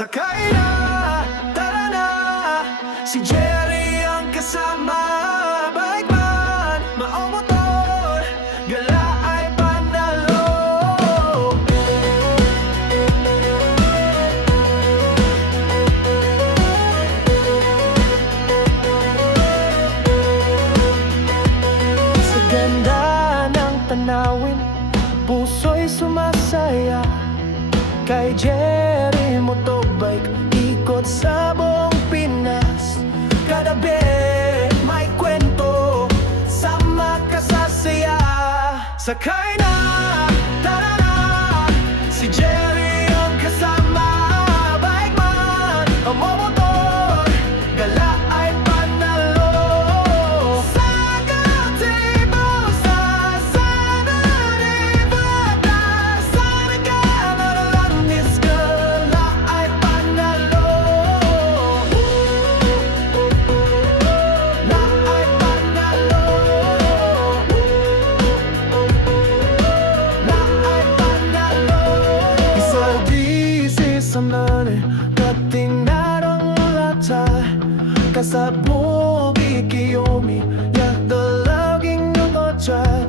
Sakay na, tara na, si Jerry ang kasama. Bike man, maomotor, gala ay panalo. Sa ganda ng tanawin, puso'y sumasaya. Kay Jerry Motobike, ikot sa buong Pinas. Kadabi, may kwento, sama ka sa saya. Sakay na, tara na, si Jerry ang kasama. Bike man, momotor, gala ay panalo. Sa gazebo, sa Saturday, batas, sa nagkalalandis, gala ay panalo. La ay panalo. La ay panalo. Isaldi sa mani, kating narang lata. Kasabog ikiyomi, yak dalaging yung otrat.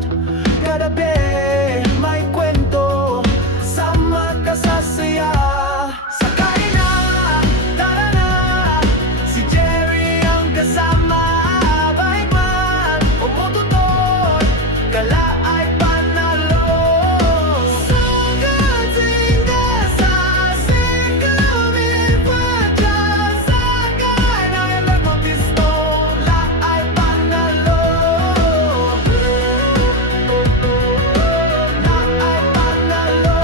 Kadabi, may kwento, sama ka sa saya. Sakay na, tara na, si Jerry ang kasama. Bike man, momotor, gala ay panalo. Sa katinga, sa sikawin pa dyan. Sakay na ilang magpisto, la ay panalo. La ay panalo.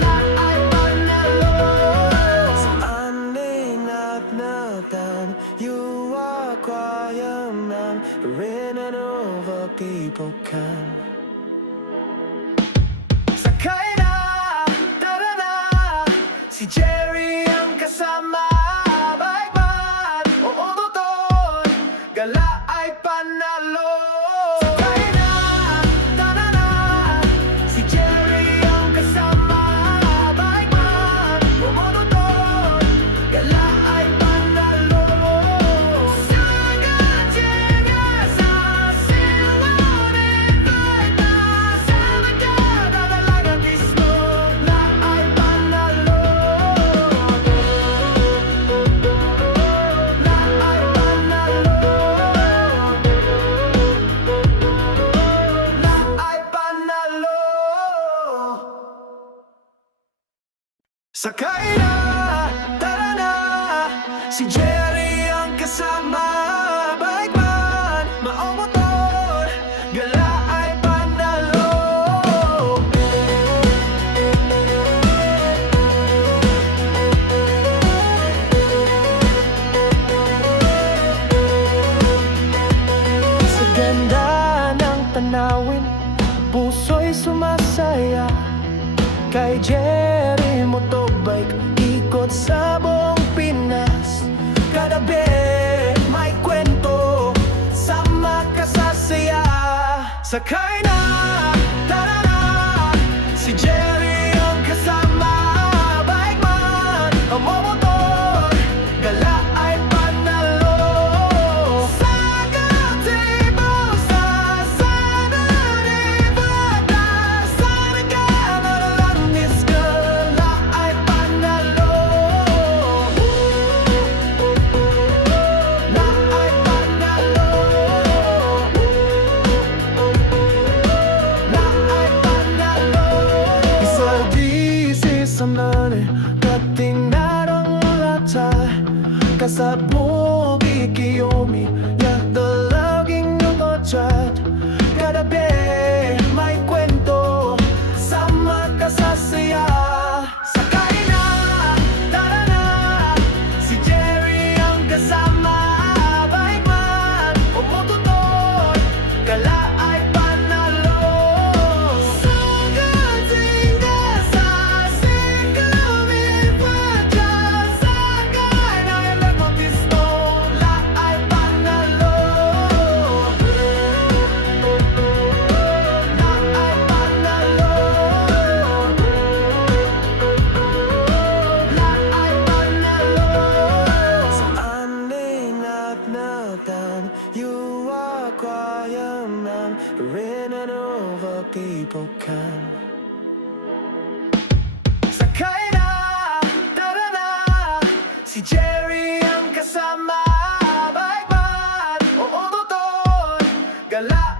La ay panalo. Sa aninat-natan, you are quiet man, running over people can. Sakay na, tara na, si Jerry ang kasama. Bike man, motor, gala ay panalo. Sakay na, tara na, si Jerry ang kasama. Bike man, motor, gala ay panalo. Sa katinga, sa silawin batas, sa nagkadalagang pisto, la ay panalo. La ay panalo. La ay panalo. Sakay na, tara na, si Jerry ang kasama. Bike man, maomotor, gala ay panalo. Sa ganda ng tanawin, puso'y sumasaya. Kay Jerry Motobike, ikot sa buong Pinas. Kadabi, may kwento, sama ka sa saya. Sakay na, tara na, si Jerry ang kasama. Bike man, momotor, gala ay panalo. Sa gazebo, sa Saturday, batas, sa nagkalalandis, gala ay panalo. La ay panalo. La ay panalo. Isaldi sa mani, kating narang lata. Kasabog ikiyomi, yak dalaging yung otrat. Kadabi, may kwento, sama ka sa saya. Sakay na, tara na, si Jerry ang kasama. Bike man, motor, gala ay panalo. Sa katinga, sa sikawin pa dyan. Sakay na ilang magpisto, la ay panalo. requirement. We're in and over people can. Sakay na, tara na, si Jerry ang kasama. Bike man, oo totoo, gala